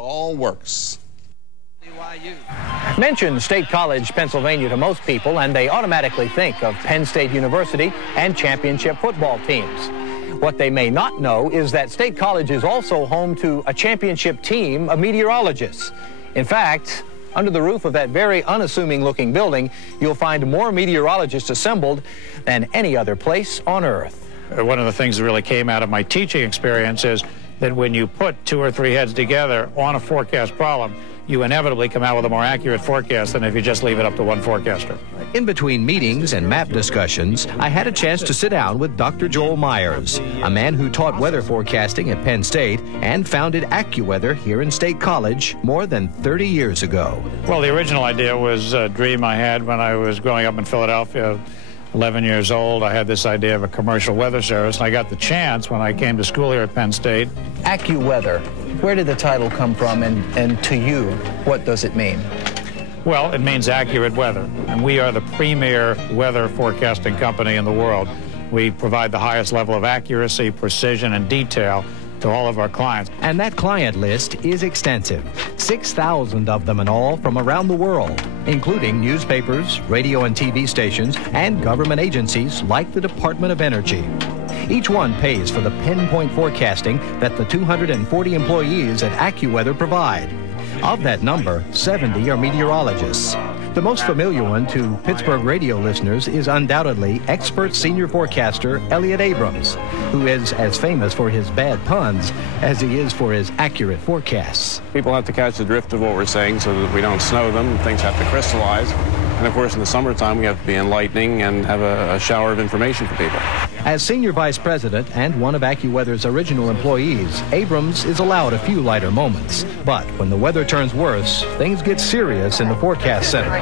all works. Mention State College, Pennsylvania to most people, and they automatically think of Penn State University and championship football teams. What they may not know is that State College is also home to a championship team of meteorologists. In fact, under the roof of that very unassuming-looking building, you'll find more meteorologists assembled than any other place on Earth. One of the things that really came out of my teaching experience is that when you put 2 or 3 heads together on a forecast problem, you inevitably come out with a more accurate forecast than if you just leave it up to one forecaster. In between meetings and map discussions, I had a chance to sit down with Dr. Joel Myers, a man who taught weather forecasting at Penn State and founded AccuWeather here in State College more than 30 years ago. Well, the original idea was a dream I had when I was growing up in Philadelphia. 11 years old, I had this idea of a commercial weather service, and I got the chance when I came to school here at Penn State. AccuWeather, where did the title come from, and to you, what does it mean? Well, it means accurate weather, and we are the premier weather forecasting company in the world. We provide the highest level of accuracy, precision, and detail to all of our clients. And that client list is extensive, 6,000 of them in all from around the world, including newspapers, radio and TV stations, and government agencies like the Department of Energy. Each one pays for the pinpoint forecasting that the 240 employees at AccuWeather provide. Of that number, 70 are meteorologists. The most familiar one to Pittsburgh radio listeners is undoubtedly expert senior forecaster Elliot Abrams, who is as famous for his bad puns as he is for his accurate forecasts. People have to catch the drift of what we're saying so that we don't snow them. Things have to crystallize. And of course, in the summertime, we have to be enlightening and have a shower of information for people. As senior vice president and one of AccuWeather's original employees, Abrams is allowed a few lighter moments. But when the weather turns worse, things get serious in the forecast center.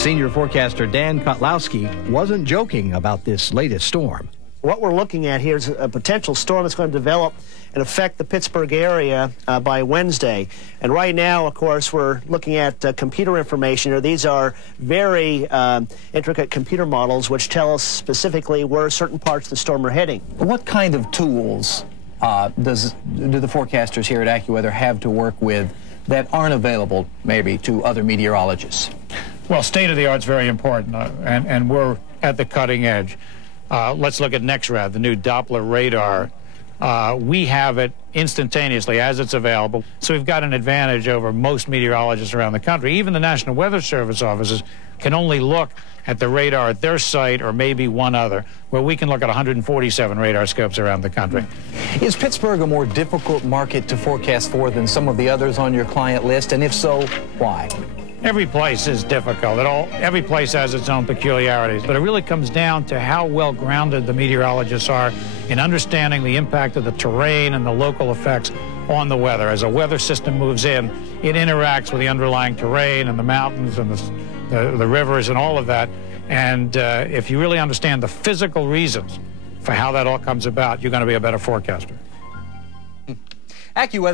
Senior forecaster Dan Kottlowski wasn't joking about this latest storm. What we're looking at here is a potential storm that's going to develop and affect the Pittsburgh area by Wednesday. And right now, of course, we're looking at computer information. These are very intricate computer models which tell us specifically where certain parts of the storm are heading. What kind of tools do the forecasters here at AccuWeather have to work with that aren't available maybe to other meteorologists? Well, state-of-the-art's very important, and we're at the cutting edge. Let's look at NEXRAD, the new Doppler radar. We have it instantaneously as it's available, so we've got an advantage over most meteorologists around the country. Even the National Weather Service offices can only look at the radar at their site or maybe one other, where we can look at 147 radar scopes around the country. Is Pittsburgh a more difficult market to forecast for than some of the others on your client list, and if so, why? Every place is difficult. Every place has its own peculiarities, but it really comes down to how well grounded the meteorologists are in understanding the impact of the terrain and the local effects on the weather. As a weather system moves in, it interacts with the underlying terrain and the mountains and the rivers and all of that. And if you really understand the physical reasons for how that all comes about, you're going to be a better forecaster. AccuWeather